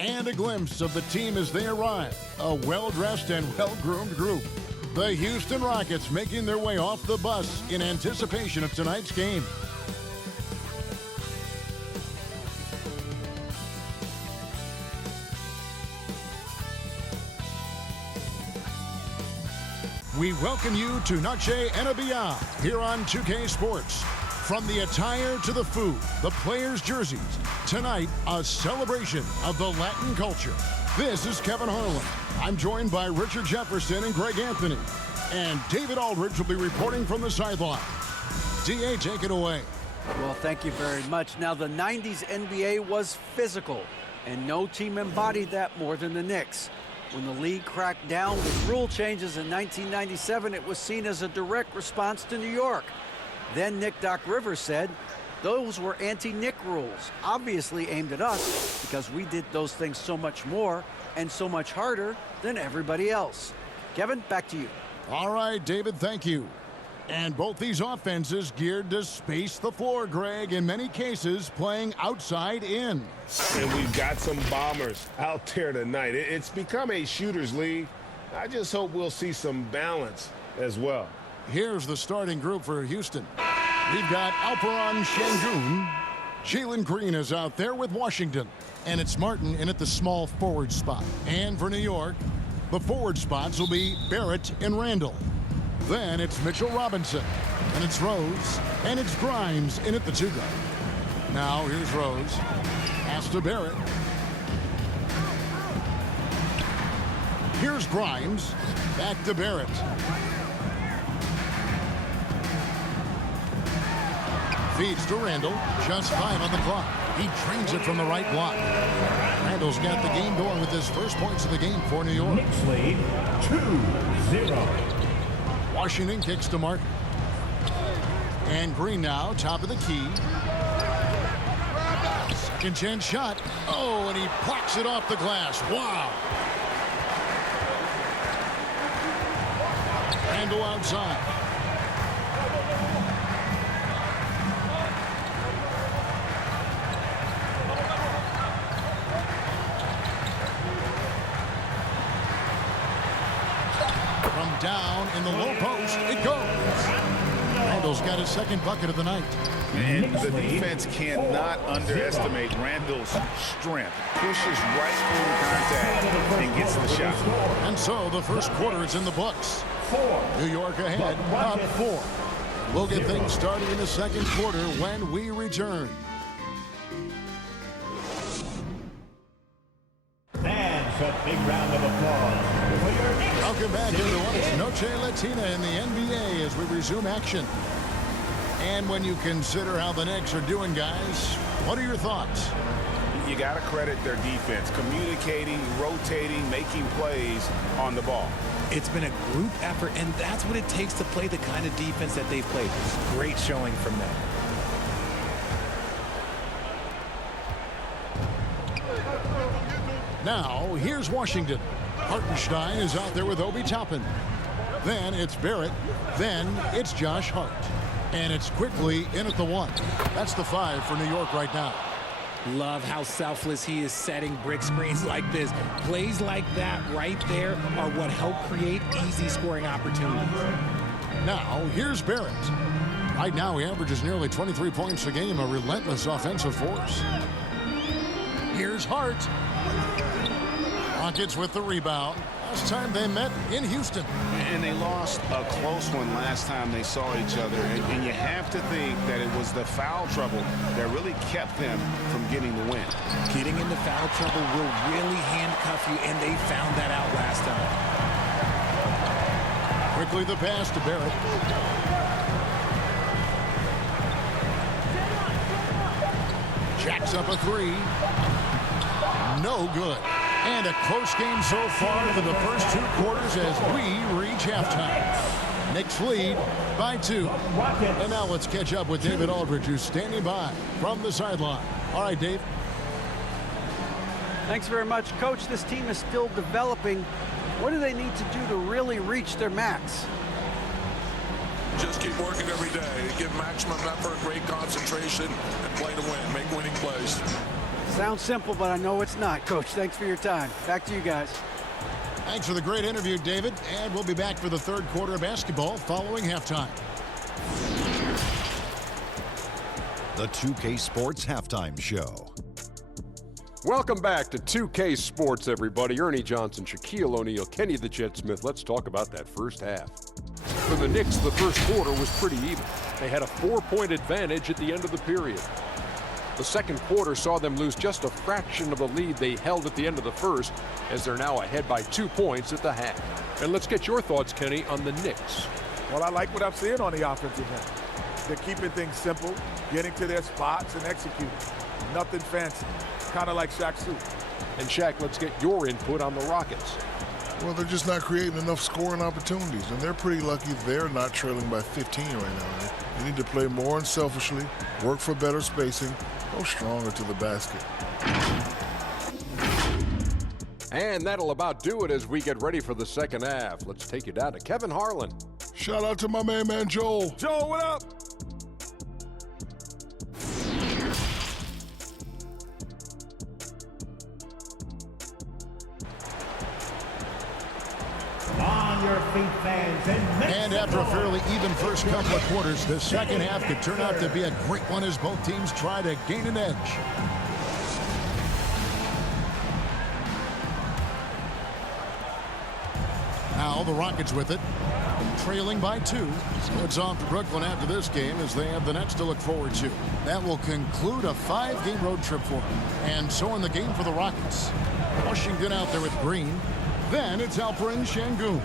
And a glimpse of the team as they arrive. A well-dressed and well-groomed group. The Houston Rockets making their way off the bus in anticipation of tonight's game. We welcome you to Noche NBA here on 2K Sports. From the attire to the food, the players' jerseys, tonight a celebration of the Latin culture. This is Kevin Harlan. I'm joined by Richard Jefferson and Greg Anthony. And David Aldridge will be reporting from the sideline. DA, take it away. Well, thank you very much. Now, the 90s NBA was physical, and no team embodied that more than the Knicks. When the league cracked down with rule changes in 1997, it was seen as a direct response to New York. Then Nick Doc Rivers said, those were anti-Nick rules, obviously aimed at us because we did those things so much more and so much harder than everybody else. Kevin, back to you. All right, David, thank you. And both these offenses geared to space the floor, Greg, in many cases playing outside in. And we've got some bombers out there tonight. It's become a shooter's league. I just hope we'll see some balance as well. Here's the starting group for Houston. We've got Alperen Şengün. Jalen Green is out there with Washington. And it's Martin in at the small forward spot. And for New York, the forward spots will be Barrett and Randall. Then it's Mitchell Robinson. And it's Rose. And it's Grimes in at the two guard. Now here's Rose. Pass to Barrett. Here's Grimes. Back to Barrett. Feeds to Randall. Just 5 on the clock. He trains it from the right block. Randall's got the game going with his first points of the game for New York. Knicks lead 2-0. Washington kicks to Martin. And Green now, top of the key. Second chance shot. Oh, and he plucks it off the glass. Wow. Randall outside. From down in the low post, it goes. Randall's got his second bucket of the night. And the defense cannot underestimate Randall's strength. Pushes right through contact and gets the shot. And so the first quarter is in the books. New York ahead, up 4. We'll get things started in the second quarter when we return. Fans, a big round of applause for your Knicks. Welcome back into what is Noche Latina in the NBA as we resume action. And when you consider how the Knicks are doing, guys, what are your thoughts? You got to credit their defense, communicating, rotating, making plays on the ball. It's been a group effort, and that's what it takes to play the kind of defense that they've played. Great showing from them. Now, here's Washington. Hartenstein is out there with Obi Toppin. Then it's Barrett. Then it's Josh Hart. And it's quickly in at the 1. That's the 5 for New York right now. Love how selfless he is setting brick screens like this. Plays like that right there are what help create easy scoring opportunities. Now, here's Barrett. Right now, he averages nearly 23 points a game, a relentless offensive force. Here's Hart. Rockets with the rebound. Last time they met in Houston. And they lost a close one last time they saw each other. And you have to think that it was the foul trouble that really kept them from getting the win. Getting into foul trouble will really handcuff you, and they found that out last time. Quickly the pass to Barrett. Jacks up a 3. No good. And a close game so far for the first 2 quarters as we reach halftime. Knicks lead by 2. And now let's catch up with David Aldridge, who's standing by from the sideline. All right, Dave. Thanks very much, Coach. This team is still developing. What do they need to do to really reach their max? Just keep working every day. Give maximum effort, great concentration, and play to win. Make winning plays. Sounds simple, but I know it's not. Coach, thanks for your time. Back to you guys. Thanks for the great interview, David. And we'll be back for the third quarter of basketball following halftime. The 2K Sports Halftime Show. Welcome back to 2K Sports, everybody. Ernie Johnson, Shaquille O'Neal, Kenny the Jet Smith. Let's talk about that first half. For the Knicks, the first quarter was pretty even. They had a 4-point advantage at the end of the period. The second quarter saw them lose just a fraction of the lead they held at the end of the first, as they're now ahead by 2 points at the half. And let's get your thoughts, Kenny, on the Knicks. Well, I like what I'm seeing on the offensive end. They're keeping things simple, getting to their spots and executing. Nothing fancy, kind of like Shaq's suit. And Shaq, let's get your input on the Rockets. Well, they're just not creating enough scoring opportunities, and they're pretty lucky they're not trailing by 15 right now. They need to play more unselfishly, work for better spacing, go stronger to the basket. And that'll about do it as we get ready for the second half. Let's take you down to Kevin Harlan. Shout out to my man Joel. Joel, what up? On your feet, fans. And after a fairly even first couple of quarters, the second half could turn out to be a great one as both teams try to gain an edge. Now the Rockets with it, trailing by 2. So it's off to Brooklyn after this game as they have the Nets to look forward to. That will conclude a 5-game road trip for them. And so in the game for the Rockets, Washington out there with Green. Then it's Alperen Şengün.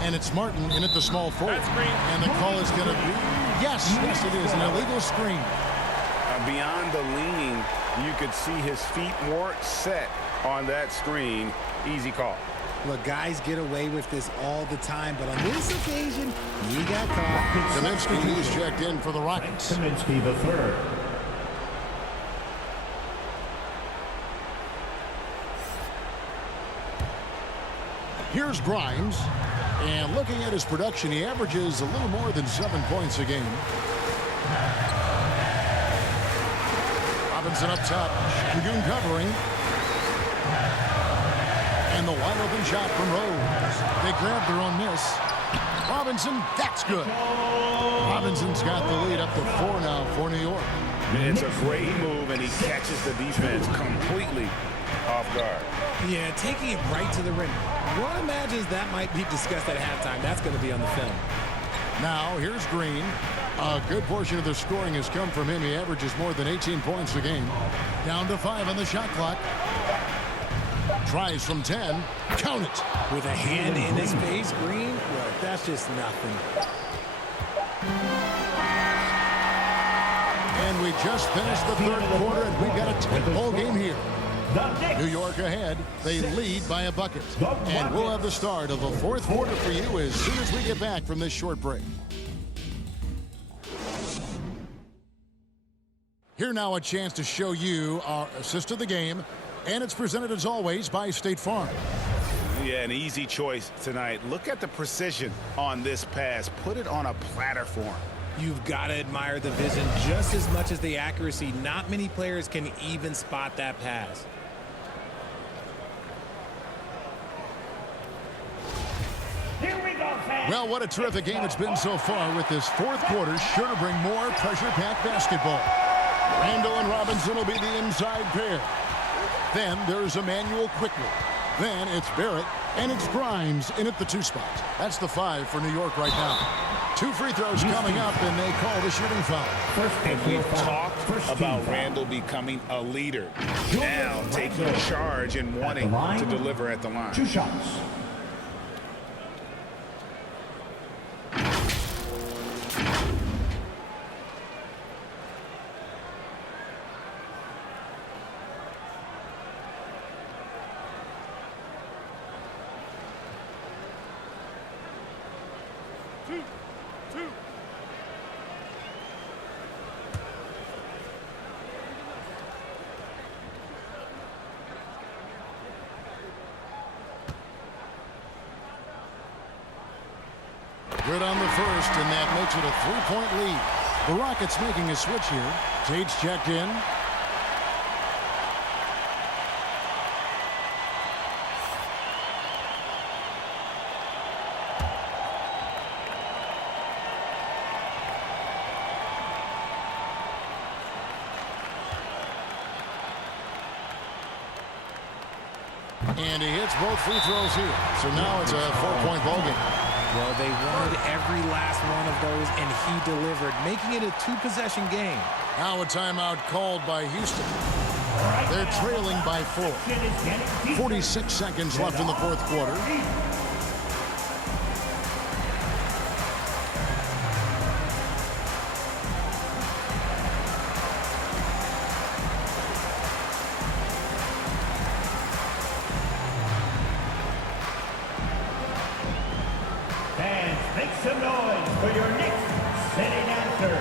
And it's Martin in at the small forward. And the call is going to be, yes, it is, an illegal screen. Beyond the leaning, you could see his feet weren't set on that screen. Easy call. Look, guys get away with this all the time, but on this occasion, he got caught. Kaminsky is checked in for the Rockets. Kaminsky the third. Here's Grimes, and looking at his production, he averages a little more than 7 points a game. Robinson up top, Şengün covering. And the wide open shot from Rose. They grab their own miss. Robinson, that's good. Robinson's got the lead up to 4 now for New York. It's a great move, and he catches the defense completely off guard. Yeah, taking it right to the rim. One imagines that might be discussed at halftime. That's going to be on the film. Now, here's Green. A good portion of the scoring has come from him. He averages more than 18 points a game. Down to 5 on the shot clock. Tries from 10. Count it. With a hand in his face, Green, well, that's just nothing. And we just finished the third quarter, and we've got a 10-ball game here. New York ahead. They lead by a bucket. And we'll have the start of the fourth quarter for you as soon as we get back from this short break. Here now a chance to show you our assist of the game. And it's presented as always by State Farm. Yeah, an easy choice tonight. Look at the precision on this pass. Put it on a platter for him. You've got to admire the vision just as much as the accuracy. Not many players can even spot that pass. Well, what a terrific game it's been so far, with this fourth quarter sure to bring more pressure-packed basketball. Randall and Robinson will be the inside pair. Then there's Emmanuel quickly. Then it's Barrett, and it's Grimes in at the 2 spot. That's the 5 for New York right now. 2 free throws coming up, and they call the shooting foul. And we've talked about Randall becoming a leader. Now taking charge and wanting to deliver at the line. 2 shots. Good on the first, and that makes it a 3-point lead. The Rockets making a switch here. Tate's checked in. And he hits both free throws here. So now it's a 4-point ball game. Well, they wanted every last one of those, and he delivered, making it a 2-possession game. Now a timeout called by Houston. They're trailing by 4. 46 seconds left in the fourth quarter. Fans, make some noise for your Knicks sitting answer.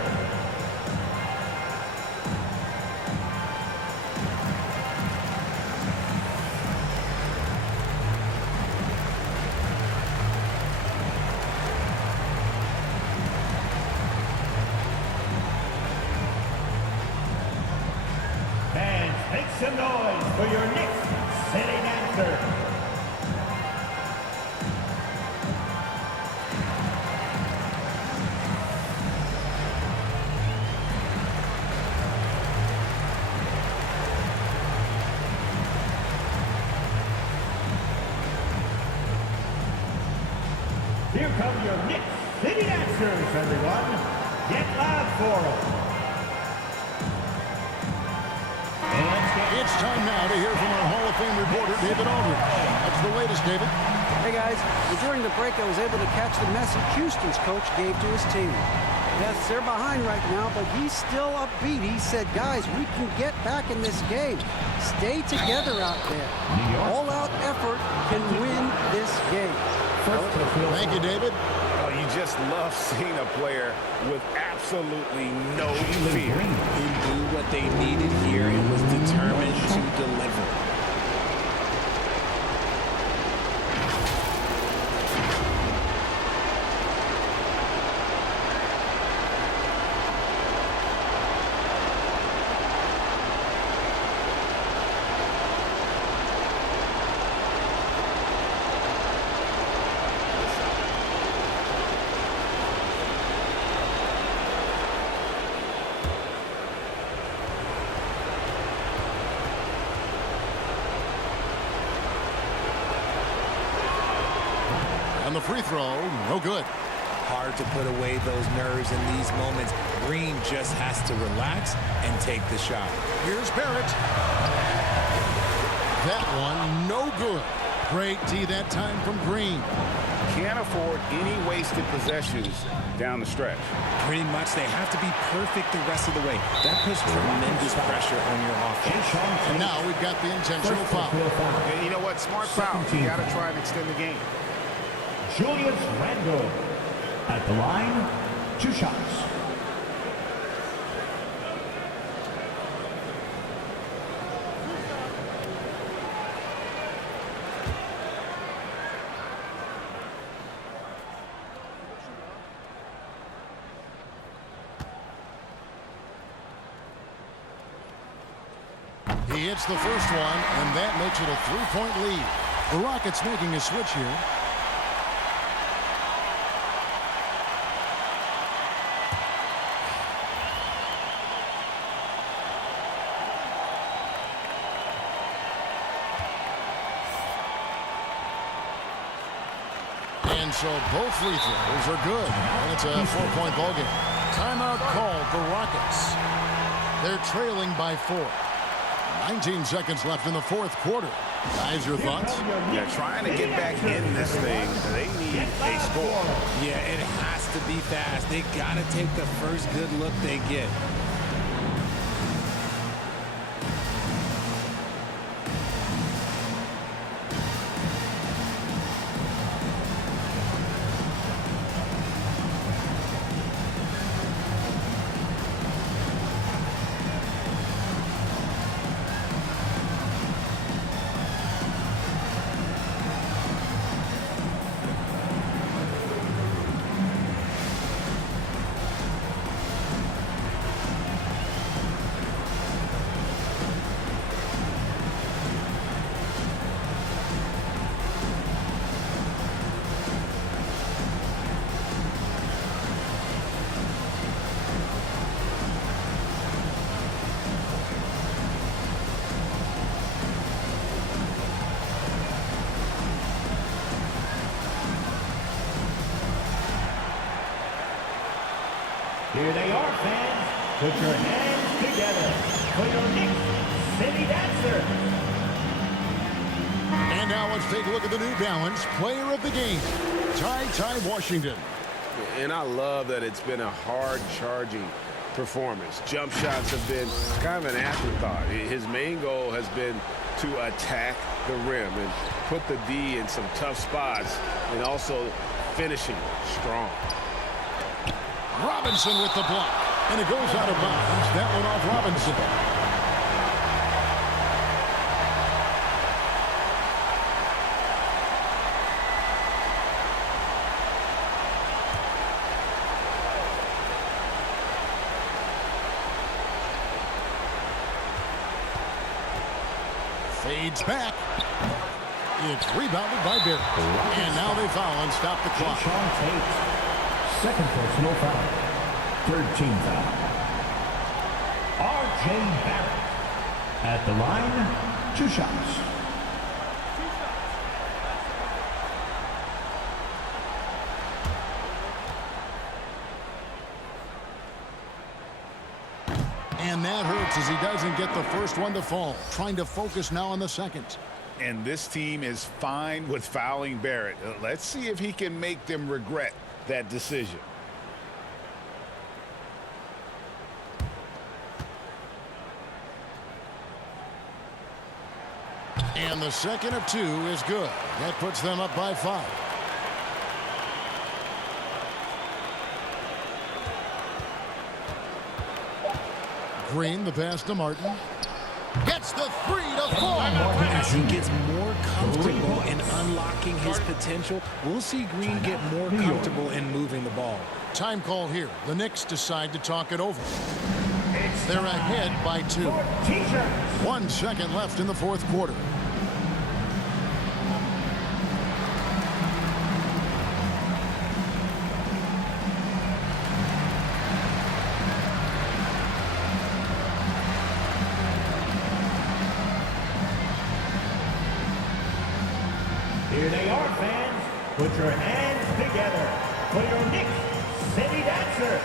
Fans, make some noise for your Knicks sitting answer. Here come your Knicks sitting answers, everyone. Get loud for them. It's time now to hear from our Hall of Fame reporter, David Aldridge. What's the latest, David? Hey guys, during the break I was able to catch the message Houston's coach gave to his team. Yes, they're behind right now, but he's still upbeat. He said, guys, we can get back in this game. Stay together out there. All-out effort can win this game. Thank you, David. Oh, you just love seeing a player with absolutely no fear. He knew what they needed here and was determined to deliver. And the free throw, no good. Hard to put away those nerves in these moments. Green just has to relax and take the shot. Here's Barrett. That one, no good. Great D that time from Green. Can't afford any wasted possessions down the stretch. Pretty much, they have to be perfect the rest of the way. That puts tremendous pressure on your offense. And now we've got the intentional foul. And you know what? Smart foul. You got to try and extend the game. Julius Randle at the line, 2 shots. He hits the first one, and that makes it a 3-point lead. The Rockets making a switch here. And so both free throws are good. And it's a 4-point ball game. Timeout called the Rockets. They're trailing by 4. 19 seconds left in the fourth quarter. Guys, your thoughts? Yeah, trying to get back in this thing, they need a score. Yeah, it has to be fast. They got to take the first good look they get. Here they are, fans. Put your hands together for your Knicks City Dancer. And now let's take a look at the New Balance Player of the Game, Ty Washington. And I love that it's been a hard-charging performance. Jump shots have been kind of an afterthought. His main goal has been to attack the rim and put the D in some tough spots and also finishing strong. Robinson with the block, and it goes out of bounds. That one off Robinson. Fades back. It's rebounded by Barrett. And now they foul and stop the clock. Second personal foul. Third team foul. R.J. Barrett. At the line, 2 shots. And that hurts as he doesn't get the first one to fall. Trying to focus now on the second. And this team is fine with fouling Barrett. Let's see if he can make them regret that decision. And the second of 2 is good. That puts them up by 5. Green, the pass to Martin. Gets the 3 to fall. As he gets more comfortable in unlocking his potential, we'll see Green get more comfortable in moving the ball. Time call here. The Knicks decide to talk it over. They're ahead by 2. 1 second left in the fourth quarter. Here they are, fans. Put your hands together for your Knicks City Dancer.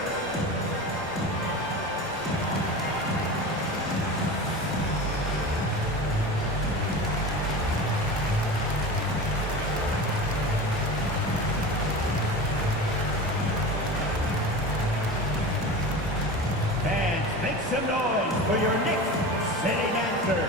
Fans, make some noise for your Knicks City Dancer.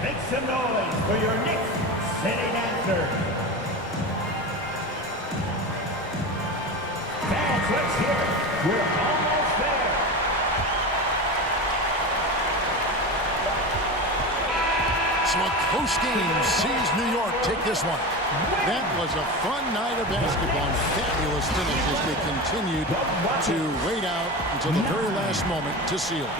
Make some noise for your Knicks City Dancer. Fans, let's hear it. We're almost there. So a close game sees New York take this one. That was a fun night of basketball. Fabulous finish as they continued to wait out until the very last moment to seal it.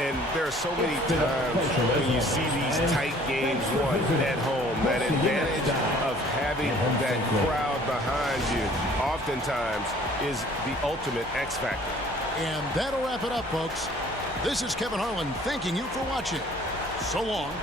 And there are so many times when you see these tight games won at home, that advantage of having that crowd behind you oftentimes is the ultimate X factor. And that'll wrap it up, folks. This is Kevin Harlan thanking you for watching. So long.